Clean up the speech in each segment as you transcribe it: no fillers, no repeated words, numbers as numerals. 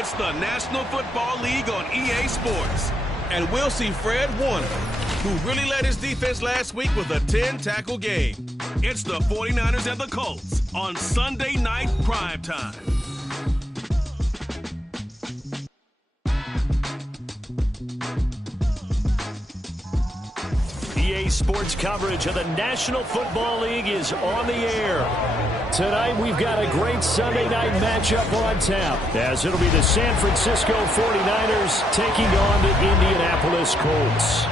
It's the National Football League on EA Sports. And we'll see Fred Warner, who really led his defense last week with a 10-tackle game. It's the 49ers and the Colts on Sunday Night Primetime. EA Sports coverage of the National Football League is on the air. Tonight, we've got a great Sunday night matchup on tap, as it'll be the San Francisco 49ers taking on the Indianapolis Colts.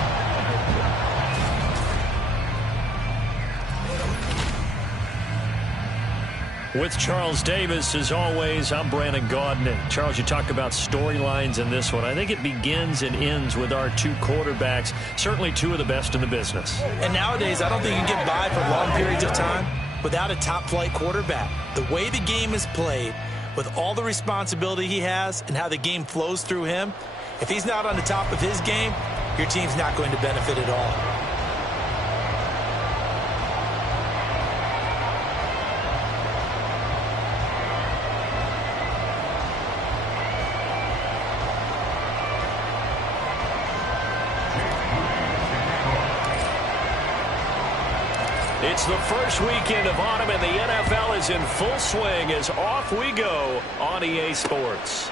With Charles Davis, as always, I'm Brandon Gaudin. Charles, you talk about storylines in this one. I think it begins and ends with our two quarterbacks, certainly two of the best in the business. And nowadays, I don't think you can get by for long periods of time without a top-flight quarterback. The way the game is played, with all the responsibility he has and how the game flows through him, if he's not on the top of his game, your team's not going to benefit at all. It's the first weekend of autumn, and the NFL is in full swing as off we go on EA Sports.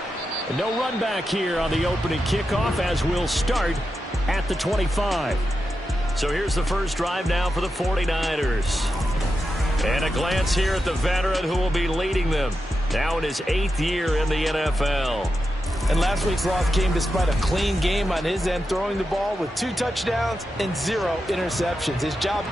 No run back here on the opening kickoff, as we'll start at the 25. So here's the first drive now for the 49ers. And a glance here at the veteran who will be leading them, now in his 8th year in the NFL. And last week's loss came despite a clean game on his end, throwing the ball with 2 touchdowns and 0 interceptions. His job...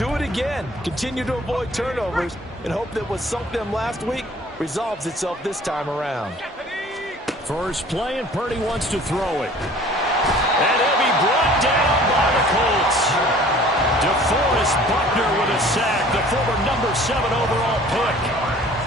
Do it again. Continue to avoid turnovers and hope that what sunk them last week resolves itself this time around. First play, and Purdy wants to throw it. And he'll be brought down by the Colts. DeForest Buckner with a sack, the former number 7 overall pick.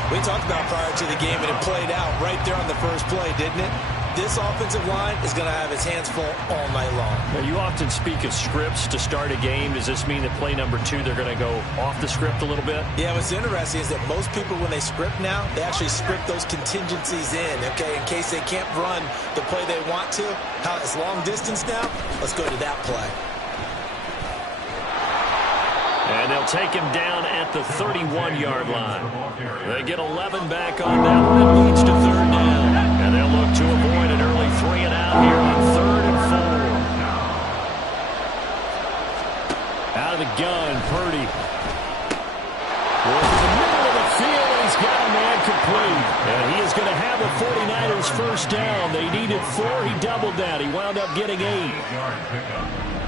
We talked about prior to the game, and it played out right there on the first play, didn't it? This offensive line is going to have its hands full all night long. Now, you often speak of scripts to start a game. Does this mean that play number 2, they're going to go off the script a little bit? Yeah, what's interesting is that most people, when they script now, they actually script those contingencies in, okay, in case they can't run the play they want to. How it's long distance now? Let's go to that play. And they'll take him down at the 31-yard line. They get 11 back on that one. It leads to third down. And they'll look to avoid an early 3 and out here on 3rd and 4. Out of the gun, Purdy. Working the middle of the field, and he's got a man complete. And he is going to have the 49ers first down. They needed 4. He doubled that. He wound up getting 8.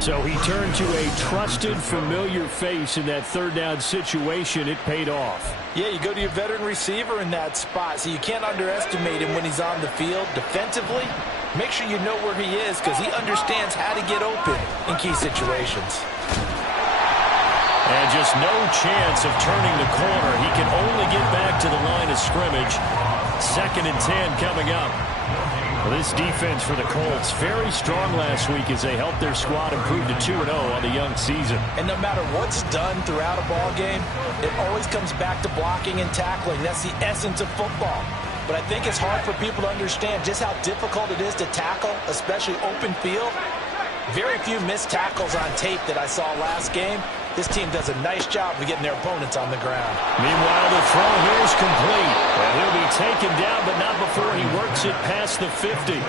So he turned to a trusted, familiar face in that 3rd down situation. It paid off. Yeah, you go to your veteran receiver in that spot, so you can't underestimate him when he's on the field. Defensively, make sure you know where he is because he understands how to get open in key situations. And just no chance of turning the corner. He can only get back to the line of scrimmage. 2nd and 10 coming up. Well, this defense for the Colts, very strong last week as they helped their squad improve to 2-0 on the young season. And no matter what's done throughout a ball game, it always comes back to blocking and tackling. That's the essence of football. But I think it's hard for people to understand just how difficult it is to tackle, especially open field. Very few missed tackles on tape that I saw last game. This team does a nice job of getting their opponents on the ground. Meanwhile, the throw here is complete. And he'll be taken down, but not before he works it past the 50.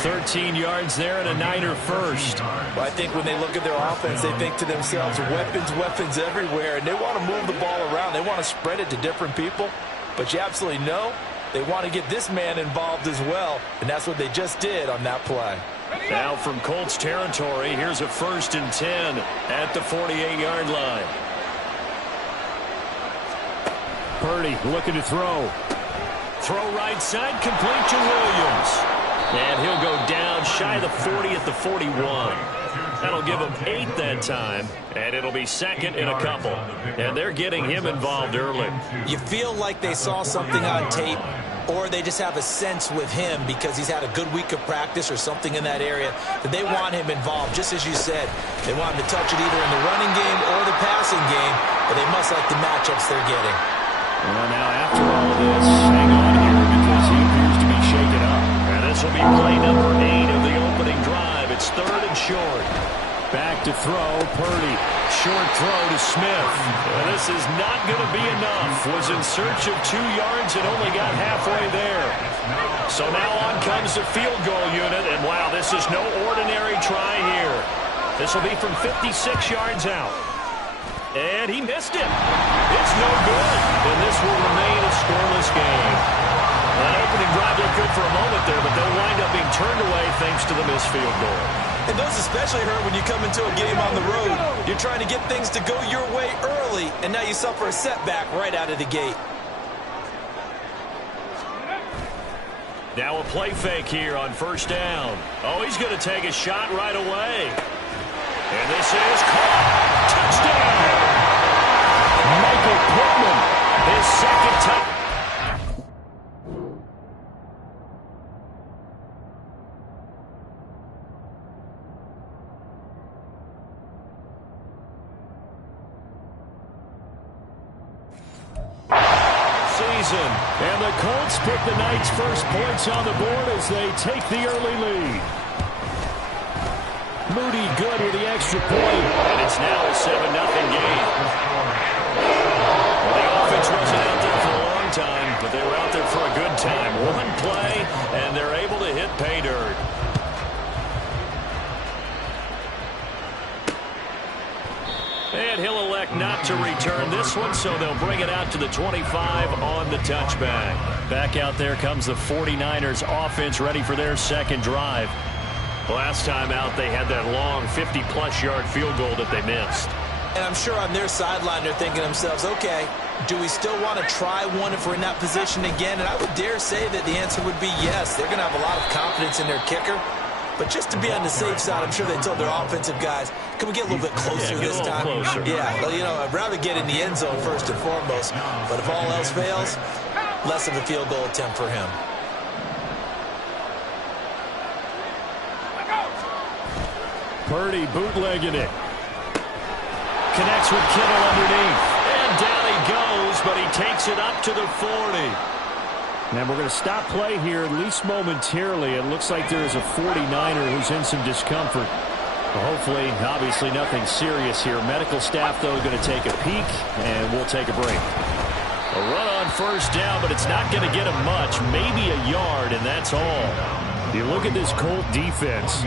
13 yards there and a Niner first. Well, I think when they look at their offense, they think to themselves, weapons everywhere, and they want to move the ball around. They want to spread it to different people. But you absolutely know they want to get this man involved as well, and that's what they just did on that play. Now from Colts territory, here's a 1st and 10 at the 48-yard line. Purdy looking to throw. Throw right side, complete to Williams. And he'll go down shy of the 40 at the 41. That'll give him 8 that time, and it'll be 2nd and a couple. And they're getting him involved early. You feel like they saw something on tape, or they just have a sense with him because he's had a good week of practice or something in that area that they want him involved. Just as you said, they want him to touch it either in the running game or the passing game, but they must like the matchups they're getting. Well, now after all of this, hang on here because he appears to be shaken up. And this will be play number 8 of the opening drive. It's 3rd and short. Back to throw, Purdy. Short throw to Smith. And this is not going to be enough. Was in search of 2 yards and only got halfway there. So now on comes the field goal unit. And wow, this is no ordinary try here. This will be from 56 yards out. And he missed it. It's no good. And this will remain a scoreless game. That opening drive looked good for a moment there, but they'll wind up being turned away thanks to the missed field goal. And those especially hurt when you come into a game on the road. You're trying to get things to go your way early, and now you suffer a setback right out of the gate. Now a play fake here on 1st down. Oh, he's going to take a shot right away. And this is caught. Touchdown! Michael Pittman, his 2nd touchdown. And the Colts pick the night's first points on the board as they take the early lead. Moody good with the extra point. And it's now a 7-0 game. Well, the offense wasn't out there for a long time, but they were out there for a good time. One play, and they're able to hit pay dirt. And he'll elect not to return this one, so they'll bring it out to the 25 on the touchback. Back out there comes the 49ers offense ready for their 2nd drive. Last time out, they had that long 50-plus yard field goal that they missed. And I'm sure on their sideline they're thinking to themselves, okay, do we still want to try one if we're in that position again? And I would dare say that the answer would be yes. They're going to have a lot of confidence in their kicker. But just to be on the safe side, I'm sure they told their offensive guys, can we get a little bit closer this time? Closer. Yeah, well, you know, I'd rather get in the end zone first and foremost. But if all else fails, less of a field goal attempt for him. Purdy bootlegging it. Connects with Kittle underneath. And down he goes, but he takes it up to the 40. And we're going to stop play here, at least momentarily. It looks like there is a 49er who's in some discomfort. Well, hopefully, obviously nothing serious here. Medical staff, though, going to take a peek, and we'll take a break. A run on first down, but it's not going to get him much. Maybe a yard, and that's all. You look at this Colt defense.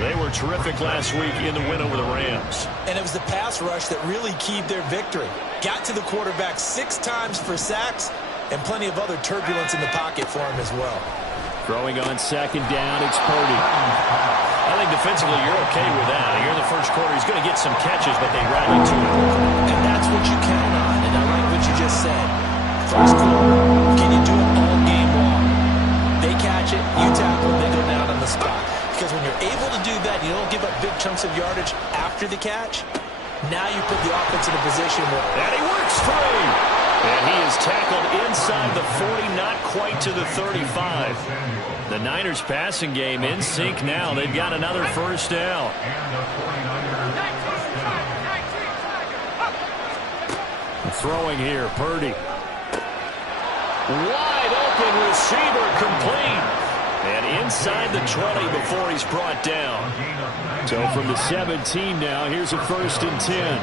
They were terrific last week in the win over the Rams. And it was the pass rush that really keyed their victory. Got to the quarterback 6 times for sacks and plenty of other turbulence in the pocket for him as well. Throwing on second down, it's Purdy. I think defensively you're okay with that. Here in the first quarter, he's going to get some catches, but they rally to him. And that's what you count on, and I like what you just said. First quarter, can you do it all game long? They catch it, you tackle, they go down on the spot. Because when you're able to do that, you don't give up big chunks of yardage after the catch. Now you put the offense in a position where... And he works free! And he is tackled inside the 40, not quite to the 35. The Niners passing game in sync now. They've got another first down. Throwing here, Purdy. Wide open receiver, complete. And inside the 20 before he's brought down. So from the 17 now, here's a 1st and 10.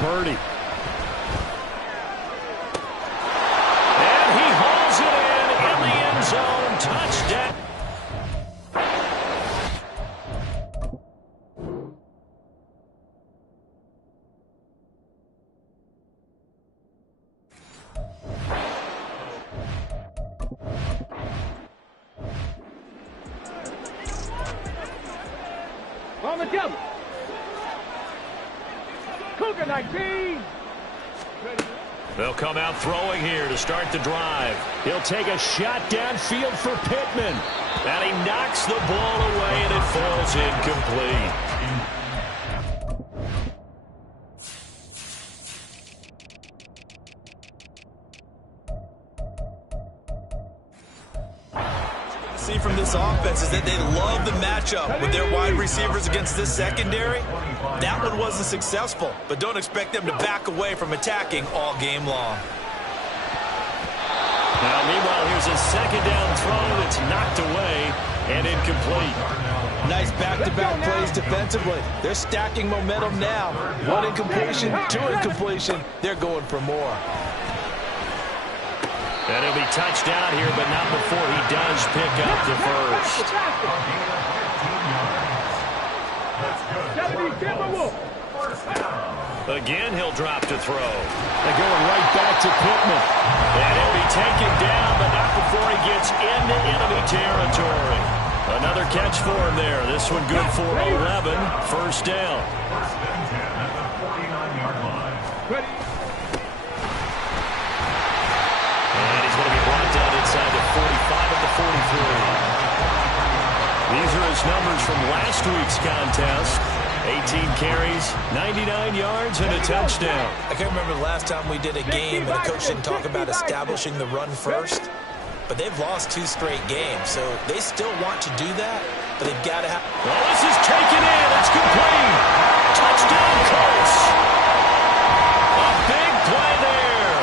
Purdy. And he hauls it in the end zone. Touchdown. On the jump. Cougar 19. They'll come out throwing here to start the drive. He'll take a shot downfield for Pittman. And he knocks the ball away, and it falls incomplete. See from this offense is that they love the matchup with their wide receivers against this secondary. That one wasn't successful, but don't expect them to back away from attacking all game long. Now, meanwhile, here's a second down throw that's knocked away and incomplete. Nice back-to-back plays defensively. They're stacking momentum now. 1 incompletion, 2 incompletion. They're going for more. And he'll be touched down here, but not before he does pick up the first. Again, he'll drop to throw. They're going right back to Pittman. And he'll be taken down, but not before he gets into enemy territory. Another catch for him there. This one good for 11. First down. Inside the 45 and the 43. These are his numbers from last week's contest. 18 carries, 99 yards, and a touchdown. I can't remember the last time we did a game and the coach didn't talk about establishing the run first. But they've lost 2 straight games, so they still want to do that, but they've got to have... Well, this is taken in. It's complete. Touchdown, Colts. A big play there.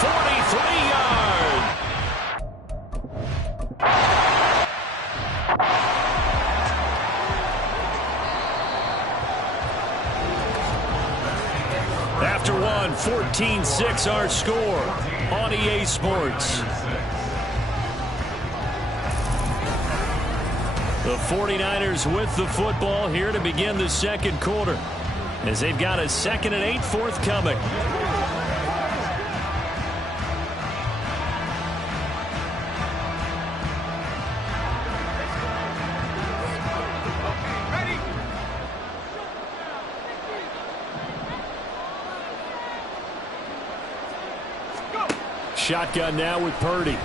43 yards. After one, 14-6 our score on EA Sports. The 49ers with the football here to begin the second quarter as they've got a 2nd and 8 forthcoming. shotgun now with Purdy.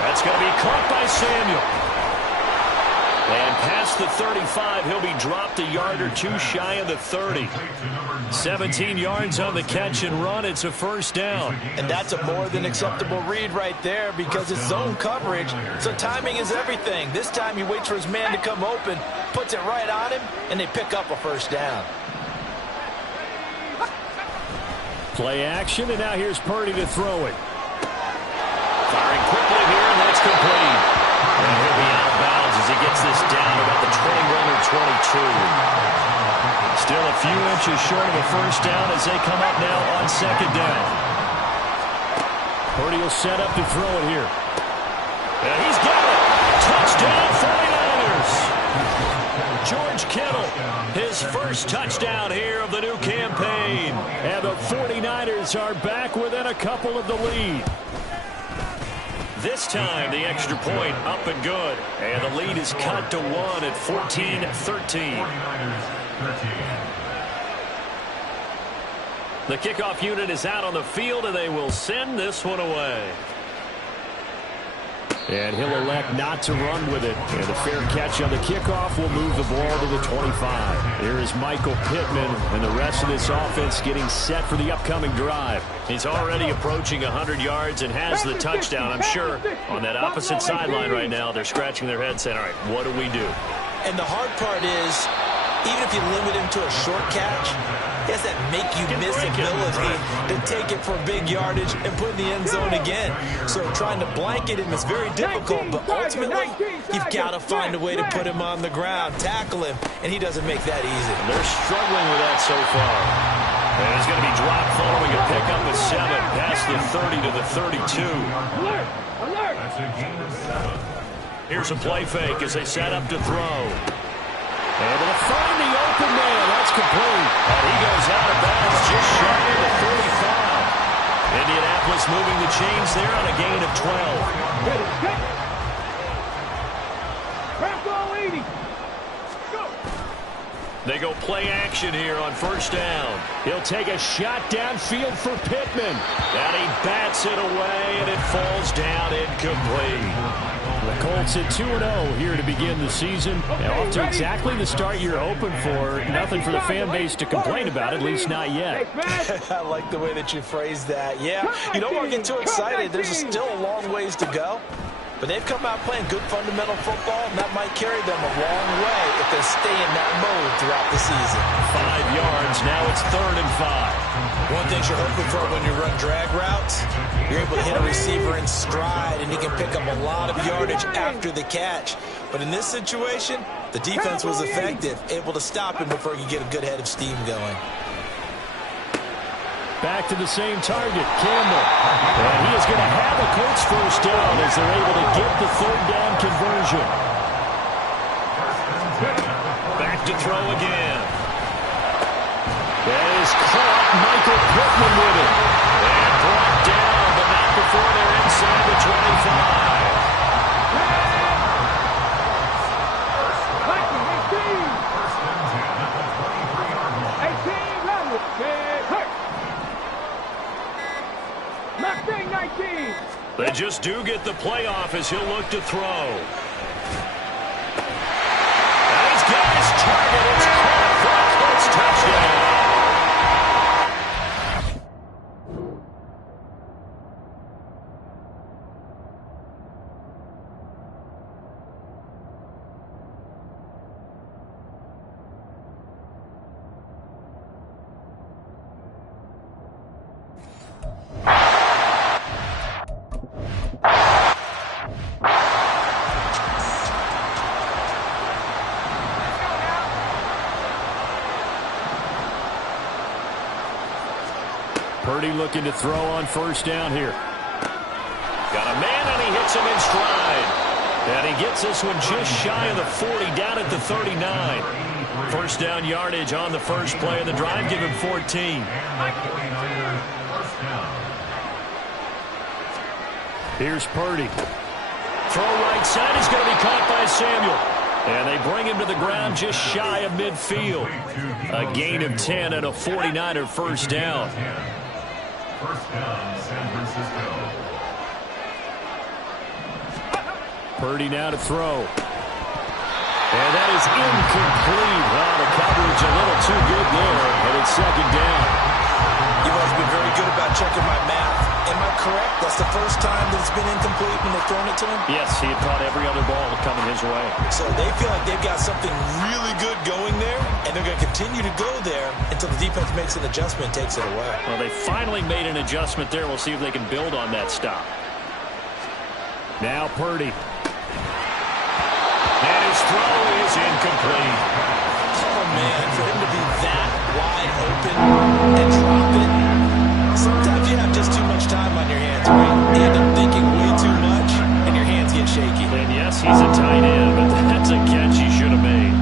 That's going to be caught by Samuel. And past the 35, he'll be dropped a yard or two shy of the 30. 17 yards on the catch and run. It's a first down. And that's a more than acceptable read right there because it's zone coverage, so timing is everything. This time he waits for his man to come open, puts it right on him, and they pick up a first down. Play action, and now here's Purdy to throw it. Firing quickly here, and that's complete. And he'll be out of bounds as he gets this down about the 21 or 22. Still a few inches short of a first down as they come up now on second down. Purdy will set up to throw it here. And he's got it. Touchdown 49ers. George Kittle, his first touchdown here of the new campaign. And the 49ers are back within a couple of the lead. This time, the extra point up and good. And the lead is cut to 1 at 14-13. The kickoff unit is out on the field, and they will send this one away. And he'll elect not to run with it. And a fair catch on the kickoff will move the ball to the 25. Here is Michael Pittman and the rest of this offense getting set for the upcoming drive. He's already approaching 100 yards and has the touchdown. I'm sure on that opposite sideline right now, they're scratching their heads saying, all right, what do we do? And the hard part is, even if you limit him to a short catch, he has that make-you-miss ability to take it for big yardage and put in the end zone again. So trying to blanket him is very difficult, but ultimately, you've got to find a way to put him on the ground, tackle him, and he doesn't make that easy. They're struggling with that so far. And he's going to be dropped following a pickup of 7 past the 30 to the 32. Here's a play fake as they set up to throw. Able to find the open man. That's complete. And he goes out of bounds just shy of the 35. Indianapolis moving the chains there on a gain of 12. They go play action here on first down. He'll take a shot downfield for Pittman. And he bats it away, and it falls down incomplete. The Colts at 2-0 here to begin the season. And off to exactly the start you're hoping for. Nothing for the fan base to complain about, at least not yet. I like the way that you phrased that. Yeah, you don't want to get too excited. There's still a long ways to go. But they've come out playing good fundamental football, and that might carry them a long way if they stay in that mode throughout the season. 5 yards. Now it's 3rd and 5. One thing you're hoping for when you run drag routes, you're able to hit a receiver in stride, and he can pick up a lot of yardage after the catch. But in this situation, the defense was effective, able to stop him before he could get a good head of steam going. Back to the same target, Campbell. And he is going to have a Colts first down as they're able to get the 3rd down conversion. Back to throw again. That is caught. Michael Pittman with it. And brought down, but not before they're inside the 25. They just do get the playoff as he'll look to throw. And he's got his target. It's caught for a Colts touchdown. Purdy looking to throw on first down here. Got a man, and he hits him in stride. And he gets this one just shy of the 40, down at the 39. First down yardage on the first play of the drive. Give him 14. Here's Purdy. Throw right side is going to be caught by Samuel. And they bring him to the ground just shy of midfield. A gain of 10 and a 49er first down. First down, San Francisco. Purdy now to throw. And that is incomplete. Wow, the coverage a little too good there, and it's second down. You've always been very good about checking my math. Am I correct? That's the first time that it's been incomplete when they've thrown it to him? Yes, he had caught every other ball coming his way. So they feel like they've got something really good going there, and they're going to continue to go there until the defense makes an adjustment and takes it away. Well, they finally made an adjustment there. We'll see if they can build on that stop. Now Purdy. And his throw is incomplete. Oh, man, for him to be that wide open and drop it, sometimes you have just too much time on your hands, right? You end up thinking way too much, and your hands get shaky. And yes, he's a tight end, but that's a catch he should have made.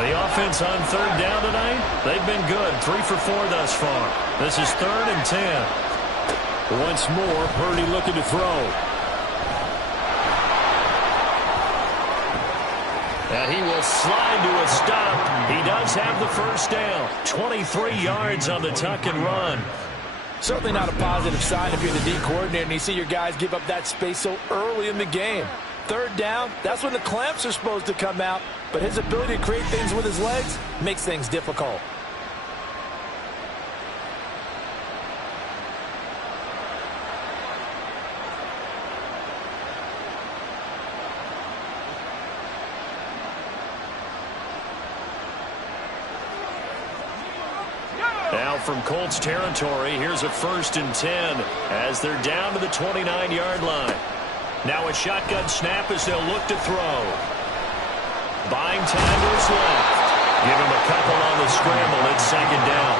The offense on third down tonight, they've been good. 3 for 4 thus far. This is 3rd and 10. Once more, Purdy looking to throw. And he will slide to a stop. He does have the first down. 23 yards on the tuck and run. Certainly not a positive sign if you're the D coordinator and you see your guys give up that space so early in the game. Third down, that's when the clamps are supposed to come out. But his ability to create things with his legs makes things difficult. Now from Colts territory, here's a 1st and 10 as they're down to the 29-yard line. Now a shotgun snap as they'll look to throw. Buying time to his left. Give him a couple on the scramble. It's 2nd down.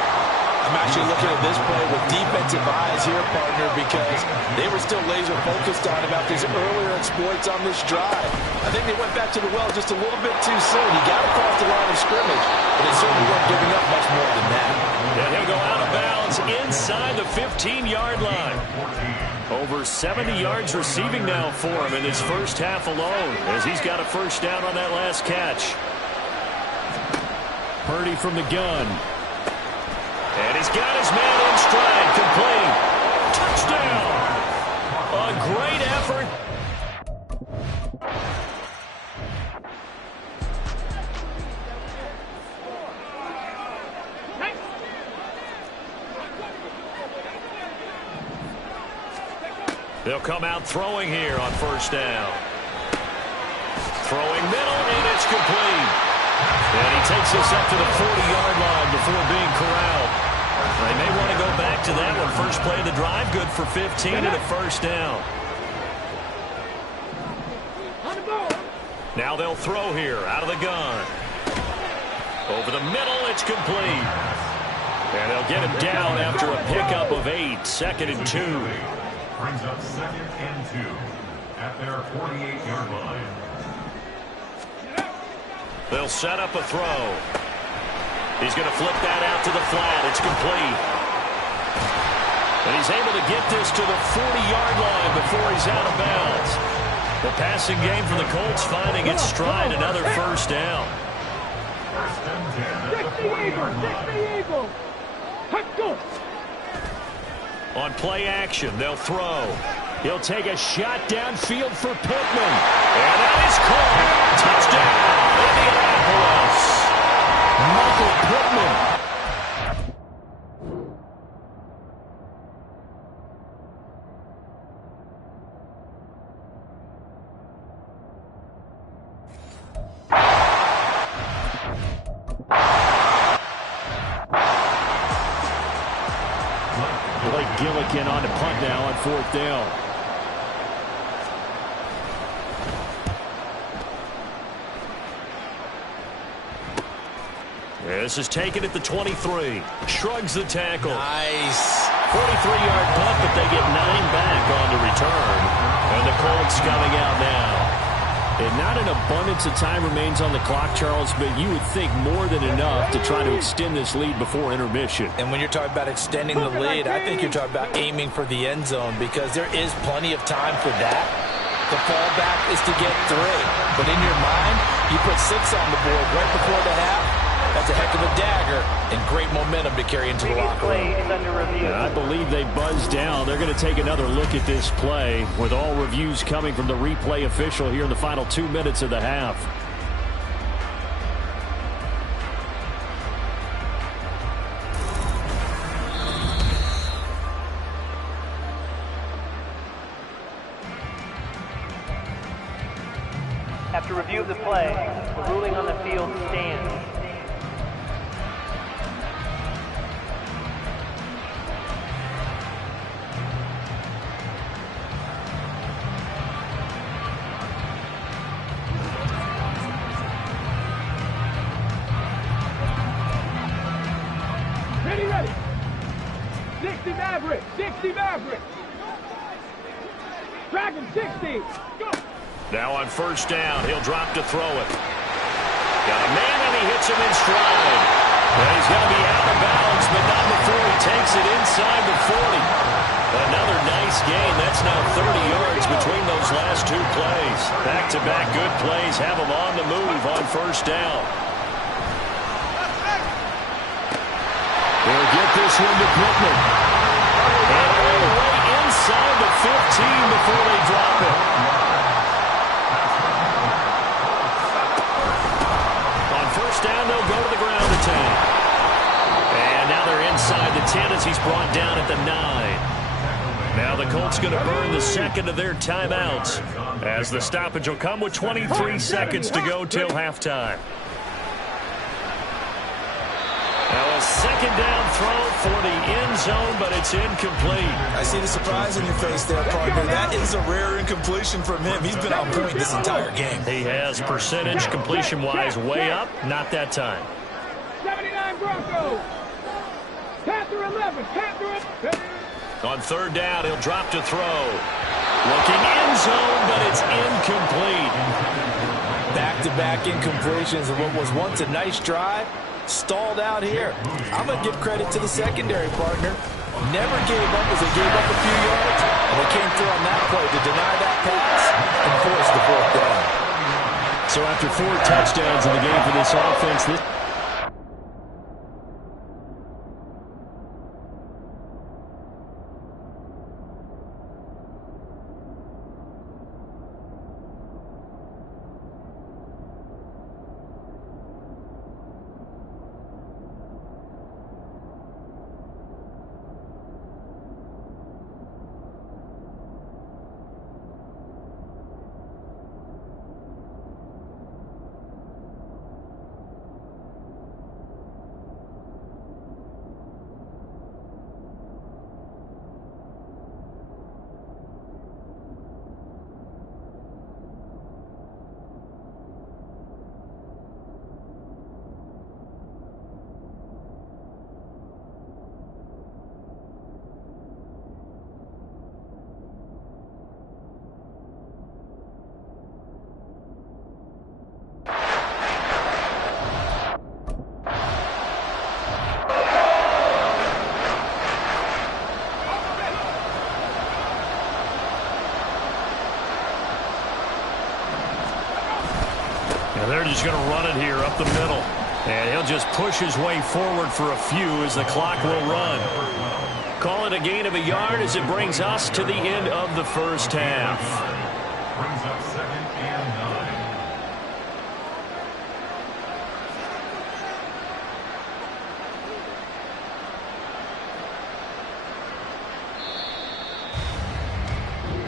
I'm actually looking at this play with defensive eyes here, partner, because they were still laser focused on about these earlier exploits on this drive. I think they went back to the well just a little bit too soon. He got across the line of scrimmage, but they certainly weren't giving up much more than that. And he'll go out of bounds inside the 15-yard line. Over 70 yards receiving now for him in his first half alone, as he's got a first down on that last catch. Purdy from the gun. And he's got his man in stride, complete. Touchdown! A great effort. They'll come out throwing here on first down. Throwing middle, and it's complete. And he takes us up to the 40-yard line before being corralled. They may want to go back to that one. First play of the drive, good for 15 and a first down. Now they'll throw here out of the gun. Over the middle, it's complete. And they'll get him down after a pickup of 8, 2nd and 2. Brings up 2nd and 2 at their 48-yard line. They'll set up a throw. He's going to flip that out to the flat. It's complete. And he's able to get this to the 40-yard line before he's out of bounds. The passing game for the Colts finding its stride, another first down. First and 10 at the 40-yard line. On play action, they'll throw. He'll take a shot downfield for Pittman. And that is caught. Touchdown, Indianapolis. Michael Pittman. Gillikin on the punt now on 4th down. This is taken at the 23. Shrugs the tackle. Nice. 43-yard punt, but they get 9 back on the return. And the Colts coming out now. And not an abundance of time remains on the clock, Charles, but you would think more than enough to try to extend this lead before intermission. And when you're talking about extending the lead, I think you're talking about aiming for the end zone because there is plenty of time for that. The fallback is to get 3. But in your mind, you put 6 on the board right before the half. That's a heck of a dagger and great momentum to carry into the locker room. Play is under review. I believe they buzzed down. They're going to take another look at this play with all reviews coming from the replay official here in the final 2 minutes of the half. After review of the play, the ruling on the field stands. Ready. 60 Maverick. 60 Maverick. Dragon 60. Go. Now on first down, he'll drop to throw it. Got a man, and he hits him in stride. And he's going to be out of bounds, but not before he takes it inside the 40. Another nice gain. That's now 30 yards between those last two plays. Back-to-back good plays have him on the move on first down. They'll get this one to Pittman. And all the way inside the 15 before they drop it. Down, they'll go to the ground attack. And now they're inside the 10 as he's brought down at the 9. Now the Colts going to burn the second of their timeouts as the stoppage will come with 23 seconds to go till halftime. Now a second down throw for the end zone, but it's incomplete. I see the surprise in your face there, partner. That is a rare incompletion from him. He's been on point this entire game. He has percentage completion-wise way up, not that time. 79 Broncos. Panther 11. Panther. On third down, he'll drop to throw. Looking end zone, but it's incomplete. Back-to-back incompletions of what was once a nice drive. Stalled out here. I'm going to give credit to the secondary, partner. Never gave up as they gave up a few yards, and they came through on that play to deny that pass and force the fourth down. So after 4 touchdowns in the game for this offense, they're just going to run it here up the middle. And he'll just push his way forward for a few as the clock will run. Call it a gain of a yard as it brings us to the end of the first half. Brings up second and 9.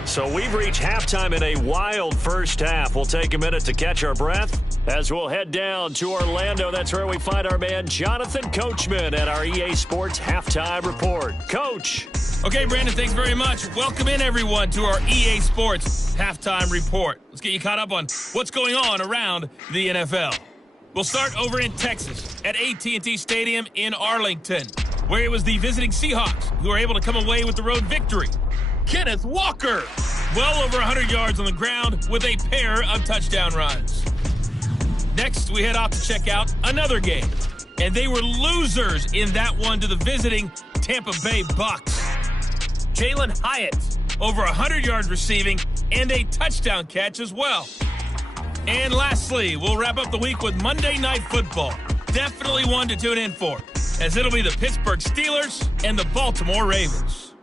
So we've reached halftime in a wild first half. We'll take a minute to catch our breath as we'll head down to Orlando. That's where we find our man Jonathan Coachman at our EA Sports Halftime Report. Coach. Okay, Brandon, thanks very much. Welcome in, everyone, to our EA Sports Halftime Report. Let's get you caught up on what's going on around the NFL. We'll start over in Texas at AT&T Stadium in Arlington, where it was the visiting Seahawks who were able to come away with the road victory. Kenneth Walker, well over 100 yards on the ground with a pair of touchdown runs. Next, we head off to check out another game, and they were losers in that one to the visiting Tampa Bay Bucks. Jalen Hyatt, over 100 yards receiving and a touchdown catch as well. And lastly, we'll wrap up the week with Monday Night Football. definitely one to tune in for, as it'll be the Pittsburgh Steelers and the Baltimore Ravens.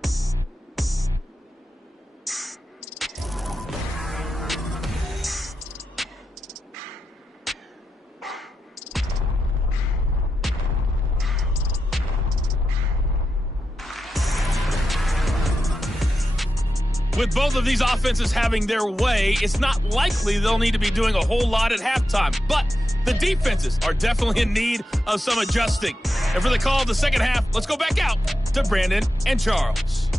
With both of these offenses having their way, it's not likely they'll need to be doing a whole lot at halftime. But the defenses are definitely in need of some adjusting. And for the call of the second half, let's go back out to Brandon and Charles.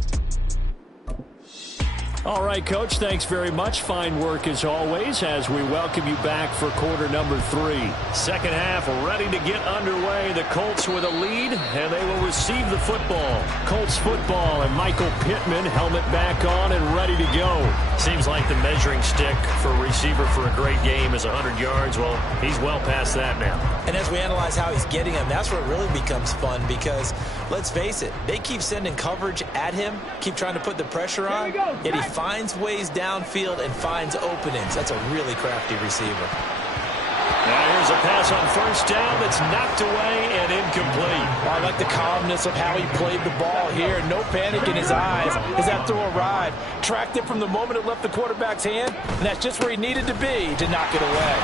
All right, Coach, thanks very much. Fine work as always as we welcome you back for quarter number 3. Second half ready to get underway. The Colts with a lead, and they will receive the football. Colts football and Michael Pittman, helmet back on and ready to go. Seems like the measuring stick for a receiver for a great game is 100 yards. Well, he's well past that now. And as we analyze how he's getting them, that's where it really becomes fun because, let's face it, they keep sending coverage at him, keep trying to put the pressure on, yet he finds ways downfield and finds openings. That's a really crafty receiver. Now here's a pass on first down that's knocked away and incomplete. I like the calmness of how he played the ball here. No panic in his eyes as that throw arrived. Tracked it from the moment it left the quarterback's hand, and that's just where he needed to be to knock it away.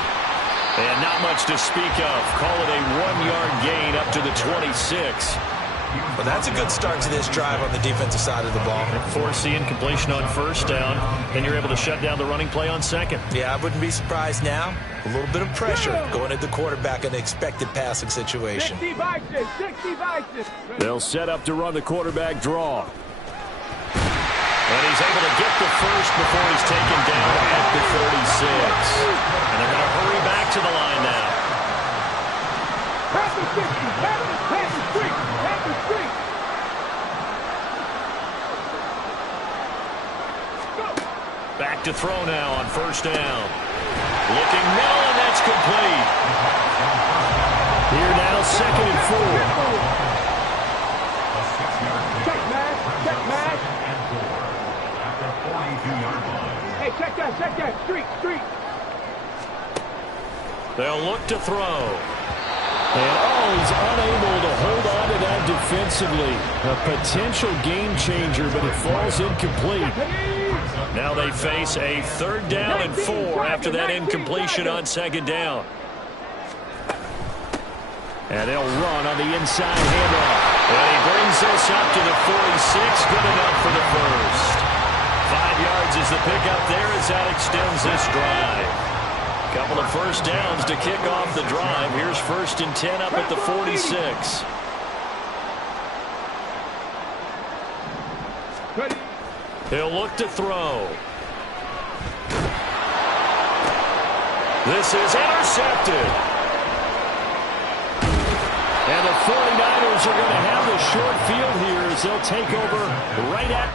And not much to speak of. Call it a 1-yard gain up to the 26. Well, that's a good start to this drive on the defensive side of the ball. Force the incompletion on first down, then you're able to shut down the running play on second. Yeah, I wouldn't be surprised now. A little bit of pressure going at the quarterback in an expected passing situation. 60 vices. They'll set up to run the quarterback draw. And he's able to get the first before he's taken down at the 36. And they're going to hurry back to the line now. Pass the 60, pass the street. Back to throw now on first down. Looking middle, and that's complete. Here now, 2nd and 4. Check match. Hey, check that. Street. They'll look to throw. And he's unable to hold on to that defensively. A potential game changer, but it falls incomplete. Now they face a 3rd down and 4 after that incompletion on 2nd down. And they'll run on the inside handoff. And he brings this up to the 46. Good enough for the first. 5 yards is the pickup there as that extends this drive. Couple of first downs to kick off the drive. Here's 1st and 10 up at the 46. He'll look to throw. This is intercepted. And the 49ers are going to have the short field here as they'll take over right at...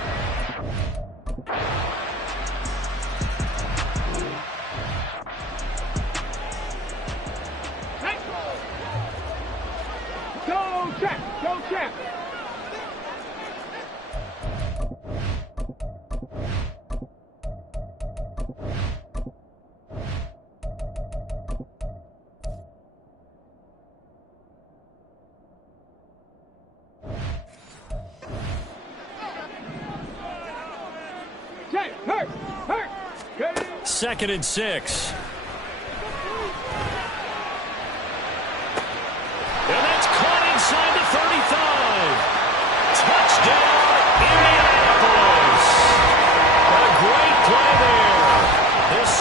Go check. Hurt. 2nd and 6. And that's caught inside the 35. Touchdown, Indianapolis. A great play there. This...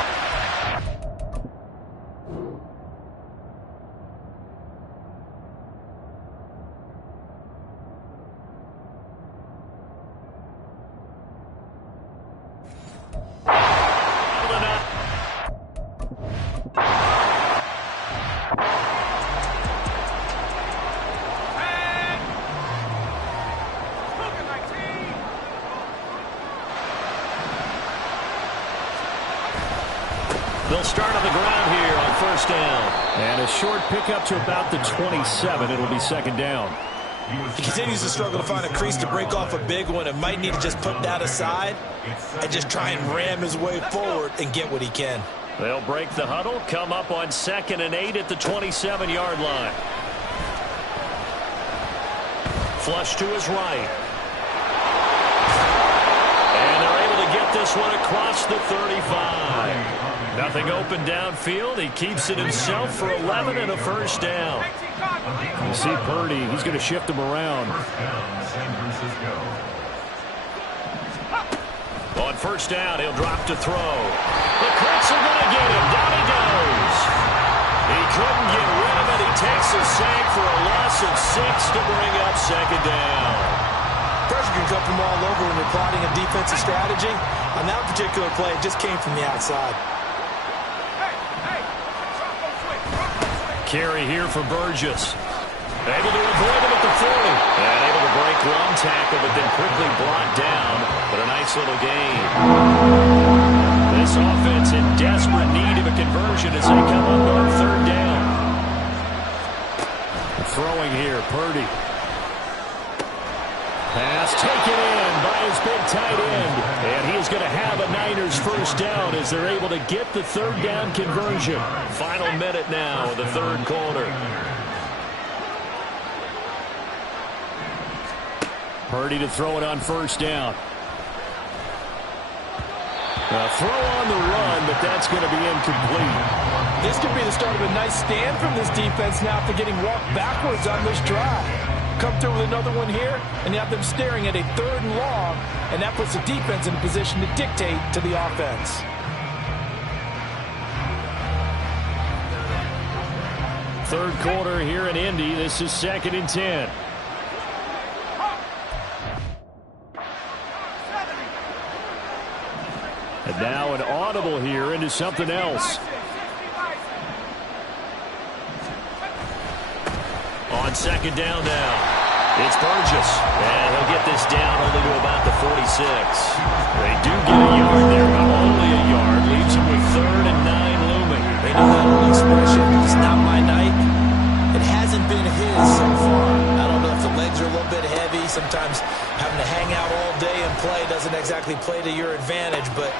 They'll start on the ground here on first down. And a short pickup to about the 27. It'll be 2nd down. He continues to struggle to find a crease to break off a big one and might need to just put that aside and just try and ram his way forward and get what he can. They'll break the huddle, come up on 2nd and 8 at the 27-yard line. Flush to his right. And they're able to get this one across the 35. Nothing open downfield. He keeps it himself for 11 and a first down. You see Purdy, he's going to shift him around. On first down, he'll drop to throw. The Colts are going to get him. Down he goes. He couldn't get rid of it. He takes a sack for a loss of 6 to bring up second down. Pressure can come from all over when you're plotting a defensive strategy. On that particular play, it just came from the outside. Carry here for Burgess. Able to avoid him at the 40. And able to break one tackle, but then quickly brought down. But a nice little gain. This offense in desperate need of a conversion as they come up on third down. Throwing here, Purdy. Pass taken in by his big tight end. And he is going to have a Niners first down as they're able to get the third down conversion. Final minute now of the third quarter. Purdy to throw it on first down. A throw on the run, but that's going to be incomplete. This could be the start of a nice stand from this defense now after getting walked backwards on this drive. Come through with another one here, and you have them staring at a 3rd and long, and that puts the defense in a position to dictate to the offense. Third quarter here in Indy. This is 2nd and 10. And now an audible here into something else. On second down now, it's Burgess. And he'll get this down only to about the 46. They do get a yard there, but only a yard. Leaves him with 3rd and 9 looming. They know that old expression, it's not my night. It hasn't been his so far. I don't know if the legs are a little bit heavy. Sometimes having to hang out all day and play doesn't exactly play to your advantage, but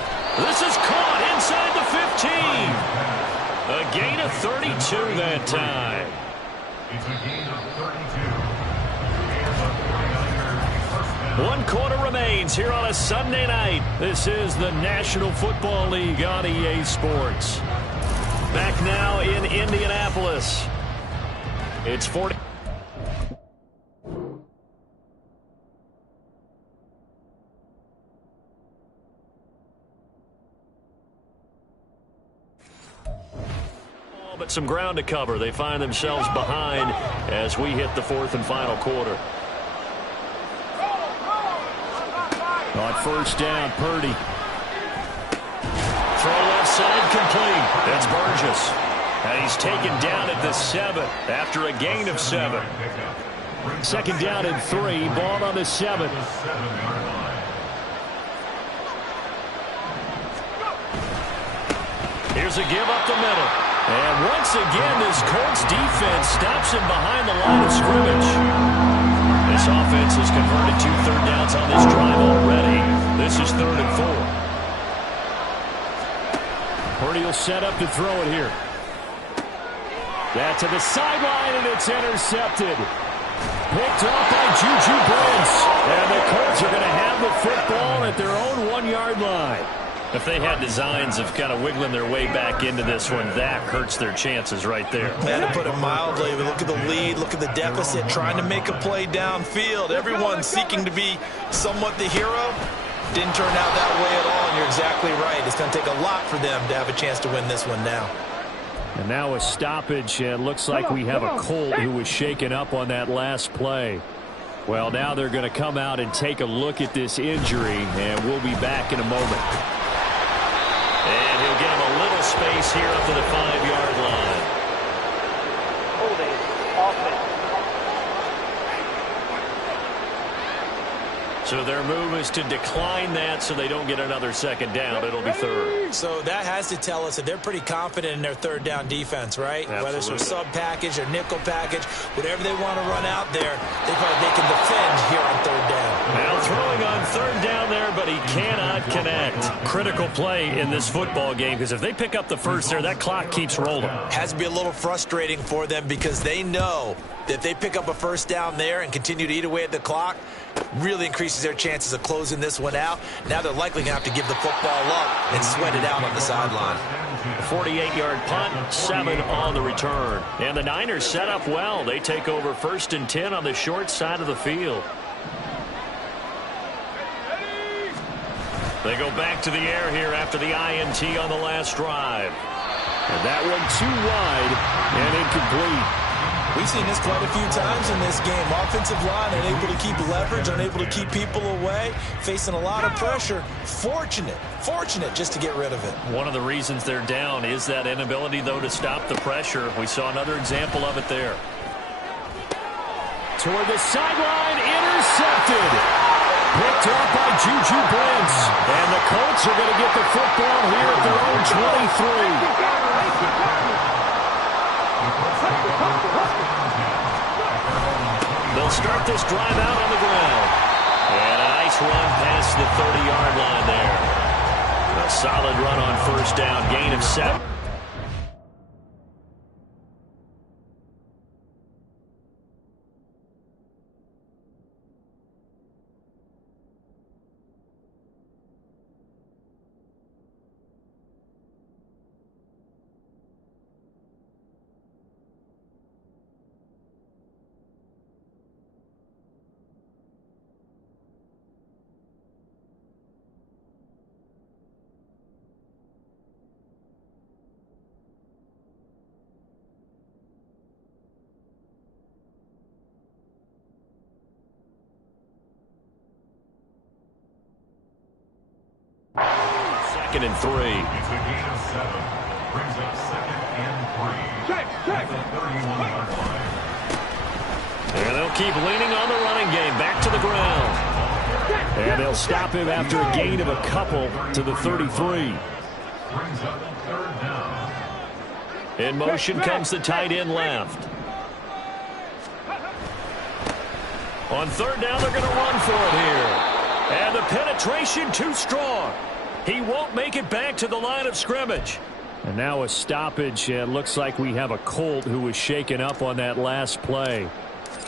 this is caught inside the 15. A gain of 32 that time. It's a gain of 32. 1 quarter remains here on a Sunday night. This is the National Football League on EA Sports. Back now in Indianapolis. It's 40. But some ground to cover. They find themselves behind as we hit the 4th and final quarter. On first down, Purdy. Throw left side complete. That's Burgess. And he's taken down at the 7 after a gain of 7. 2nd down and 3. Ball on the 7. Here's a give up the middle. And once again, this Colts defense stops him behind the line of scrimmage. This offense has converted 2 third downs on this drive already. This is 3rd and 4. Purdy will set up to throw it here. That to the sideline, and it's intercepted. Picked off by Juju Brents. And the Colts are going to have the football at their own 1-yard line. If they had designs of kind of wiggling their way back into this one, that hurts their chances right there. Man, to put it mildly, look at the lead, look at the deficit, trying to make a play downfield. Everyone seeking to be somewhat the hero. Didn't turn out that way at all, and you're exactly right. It's going to take a lot for them to have a chance to win this one now. And now a stoppage, and looks like we have a Colt who was shaken up on that last play. Well, now they're going to come out and take a look at this injury, and we'll be back in a moment. And he'll get him a little space here up to the 5-yard line. Holding offense. So their move is to decline that so they don't get another second down. It'll be third. So that has to tell us that they're pretty confident in their third down defense, right? Absolutely. Whether it's their sub package or nickel package, whatever they want to run out there, they can defend here on third down. Now throwing on third down there, but he cannot connect. Critical play in this football game, because if they pick up the first there, that clock keeps rolling. Has to be a little frustrating for them because they know that if they pick up a first down there and continue to eat away at the clock, really increases their chances of closing this one out. Now they're likely going to have to give the football up and sweat it out on the sideline. 48-yard punt, 7 on the return. And the Niners set up well. They take over 1st and 10 on the short side of the field. They go back to the air here after the INT on the last drive. And that one too wide and incomplete. We've seen this quite a few times in this game. Offensive line unable to keep leverage, unable to keep people away, facing a lot of pressure. Fortunate just to get rid of it. One of the reasons they're down is that inability, though, to stop the pressure. We saw another example of it there. Toward the sideline, intercepted. Picked up by Juju Brents. And the Colts are going to get the football here at their own 23. They'll start this drive out on the ground. And a nice run past the 30-yard line there. A solid run on first down, gain of 7. Second and 3. It's a gain of 7. Brings up 2nd and 3. Check. At the 31-yard line. And they'll keep leaning on the running game. Back to the ground. And they'll stop him after a gain of a couple to the 33. Brings up 3rd down. In motion comes the tight end left. On 3rd down, they're going to run for it here. And the penetration too strong. He won't make it back to the line of scrimmage. And now a stoppage. It looks like we have a Colt who was shaken up on that last play.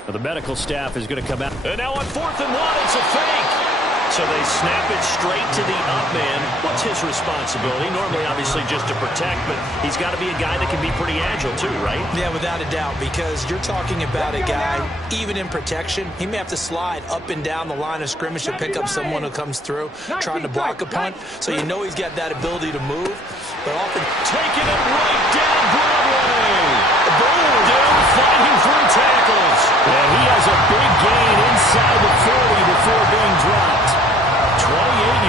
The medical staff is going to come out. And now on 4th and 1, it's a fake. So they snap it straight to the up man. What's his responsibility? Normally, obviously, just to protect, but he's got to be a guy that can be pretty agile too, right? Yeah, without a doubt, because you're talking about a guy, even in protection, he may have to slide up and down the line of scrimmage to pick up someone who comes through trying to block a punt. So you know he's got that ability to move, but often taking it right down Broadway. Boom! Down fighting through tackles. And he has a big gain inside the 40 before being dropped. 28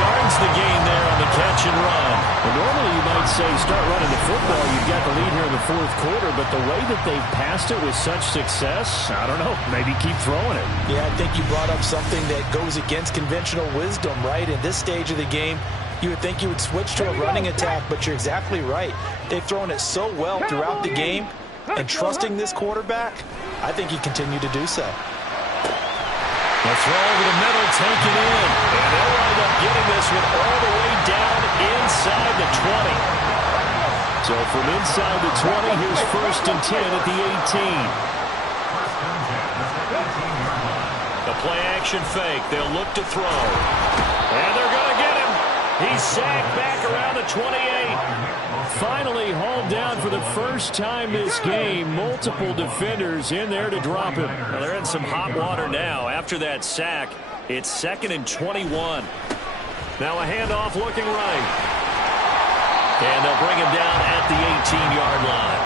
yards the gain there on the catch and run. And normally you might say start running the football. You've got the lead here in the 4th quarter, but the way that they've passed it with such success, I don't know, maybe keep throwing it. Yeah, I think you brought up something that goes against conventional wisdom, right? In this stage of the game, you would think you would switch to a running attack, but you're exactly right. They've thrown it so well throughout the game, and trusting this quarterback, I think he continued to do so. The throw over the middle, taken in. And they'll wind up getting this one all the way down inside the 20. So from inside the 20, here's 1st and 10 at the 18. The play action fake. They'll look to throw. And they're going to get him. He's sacked back around the 28. Finally hauled down for the first time this game. Multiple defenders in there to drop him. Well, they're in some hot water now. After that sack, it's 2nd and 21. Now a handoff looking right. And they'll bring him down at the 18-yard line.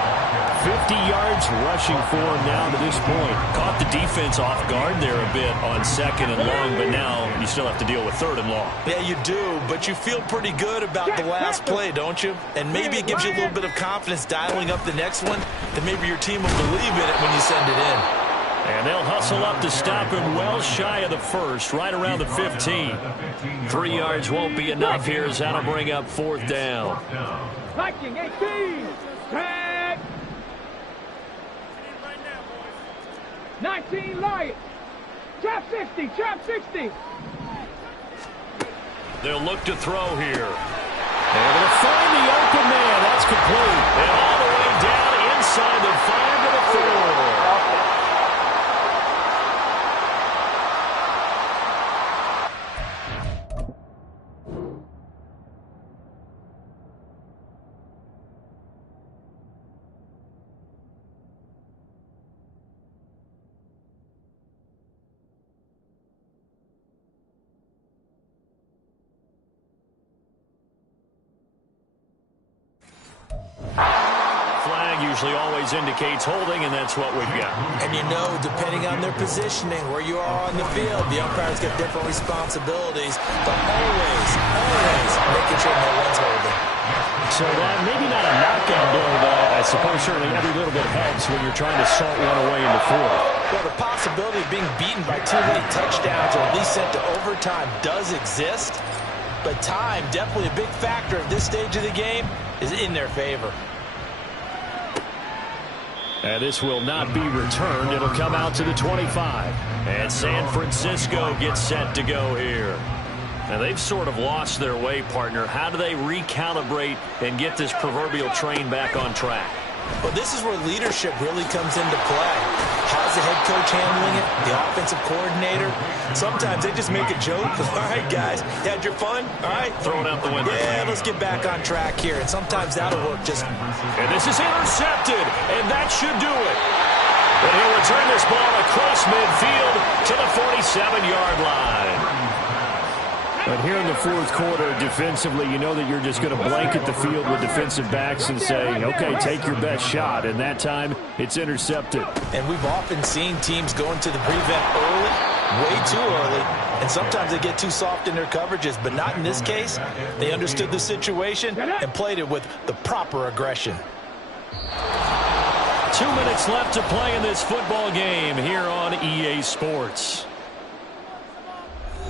50 yards rushing for him now to this point. Caught the defense off guard there a bit on 2nd and long, but now you still have to deal with 3rd and long. Yeah, you do, but you feel pretty good about the last play, don't you? And maybe it gives you a little bit of confidence dialing up the next one, that maybe your team will believe in it when you send it in. And they'll hustle up to stop him well shy of the first, right around the 15. 3 yards won't be enough here as that'll bring up 4th down. Viking 18. Tag. 19 Lions. Trap 60. Trap 60. They'll look to throw here. They're going to find the open man. That's complete. And all the way down inside the 5 to the 4. Usually always indicates holding, and that's what we've got. And you know, depending on their positioning, where you are on the field, the umpires get different responsibilities, but always making sure no one's holding. So that maybe not a knockout blow, but I suppose certainly every little bit helps when you're trying to salt one away in the 4th. Well, the possibility of being beaten by 2 late touchdowns or at least sent to overtime does exist, but time, definitely a big factor at this stage of the game, is in their favor. And this will not be returned. It'll come out to the 25. And San Francisco gets set to go here. Now, they've sort of lost their way, partner. How do they recalibrate and get this proverbial train back on track? Well, this is where leadership really comes into play. How's the head coach handling it? The offensive coordinator? Sometimes they just make a joke. All right, guys, you had your fun? All right. Throw it out the window. Yeah, let's get back on track here. And sometimes that'll work just... And this is intercepted, and that should do it. And he'll return this ball across midfield to the 47-yard line. But here in the 4th quarter, defensively, you know that you're just going to blanket the field with defensive backs and say, okay, take your best shot. And that time, it's intercepted. And we've often seen teams go into the prevent early, way too early, and sometimes they get too soft in their coverages. But not in this case. They understood the situation and played it with the proper aggression. 2 minutes left to play in this football game here on EA Sports.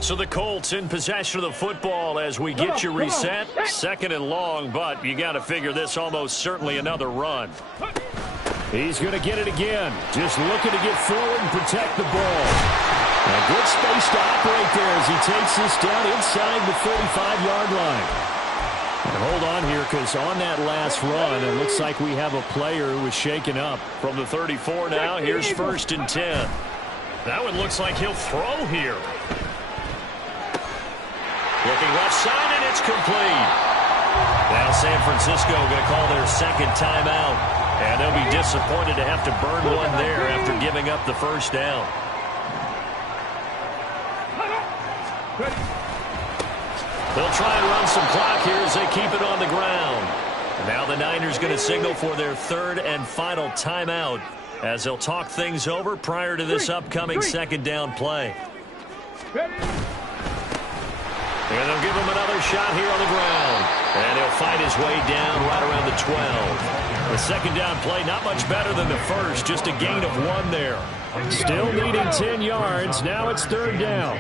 So the Colts in possession of the football as we get you reset. 2nd and long, but you got to figure this almost certainly another run. He's going to get it again. Just looking to get forward and protect the ball. A good space to operate there as he takes this down inside the 35-yard line. And hold on here, because on that last run, it looks like we have a player who was shaken up. From the 34 now, here's 1st and 10. That one looks like he'll throw here. Looking left side, and it's complete. Now San Francisco going to call their 2nd timeout. And they'll be disappointed to have to burn one there after giving up the 1st down. They'll try and run some clock here as they keep it on the ground. And now the Niners going to signal for their 3rd and final timeout as they'll talk things over prior to this upcoming 2nd down play. And they'll give him another shot here on the ground. And he'll fight his way down right around the 12. The 2nd down play, not much better than the first, just a gain of 1 there. Still needing 10 yards. Now it's 3rd down.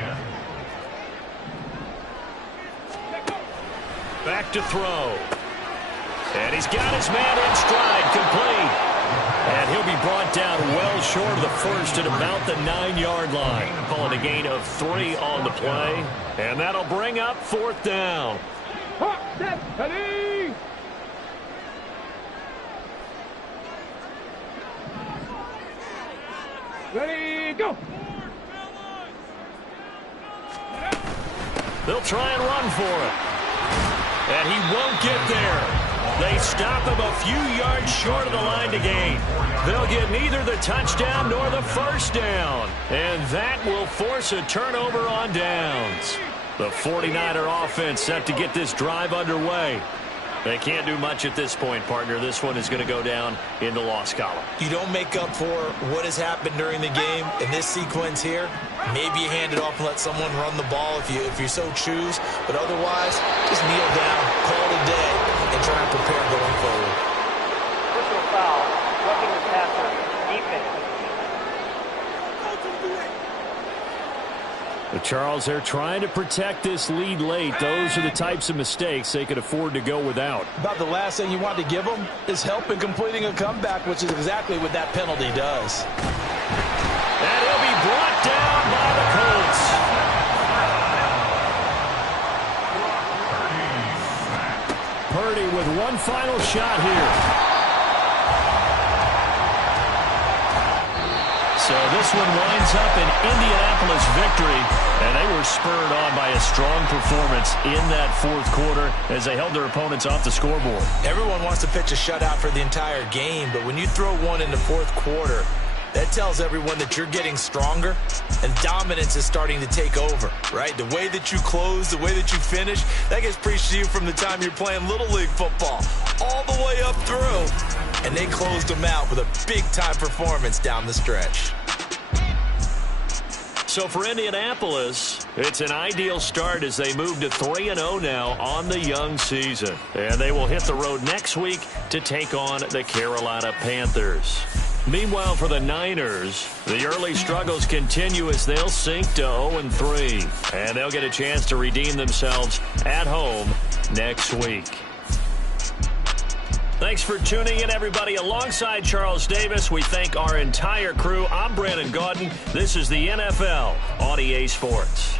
Back to throw. And he's got his man in stride, complete. And he'll be brought down well short of the first at about the 9-yard line. Calling a gain of 3 on the play. And that'll bring up 4th down. Ready? Ready, go! They'll try and run for it. And he won't get there. They stop him a few yards short of the line to gain. They'll get neither the touchdown nor the 1st down. And that will force a turnover on downs. The 49er offense set to get this drive underway. They can't do much at this point, partner. This one is going to go down in the loss column. You don't make up for what has happened during the game in this sequence here. Maybe you hand it off and let someone run the ball if you so choose. But otherwise, just kneel down, call it a day, and try and prepare going forward. Personal foul, roughing the passer, defense. Charles, they're trying to protect this lead late. Those are the types of mistakes they could afford to go without. About the last thing you want to give them is help in completing a comeback, which is exactly what that penalty does. And he'll be brought down by the Colts. Purdy with one final shot here. So this one winds up an Indianapolis victory, and they were spurred on by a strong performance in that fourth quarter as they held their opponents off the scoreboard. Everyone wants to pitch a shutout for the entire game, but when you throw one in the fourth quarter, that tells everyone that you're getting stronger and dominance is starting to take over, right? The way that you close, the way that you finish, that gets preached to you from the time you're playing Little League football all the way up through. And they closed them out with a big-time performance down the stretch. So for Indianapolis, it's an ideal start as they move to 3-0 now on the young season. And they will hit the road next week to take on the Carolina Panthers. Meanwhile, for the Niners, the early struggles continue as they'll sink to 0-3. And they'll get a chance to redeem themselves at home next week. Thanks for tuning in, everybody. Alongside Charles Davis, we thank our entire crew. I'm Brandon Gaudin. This is the NFL on EA Sports.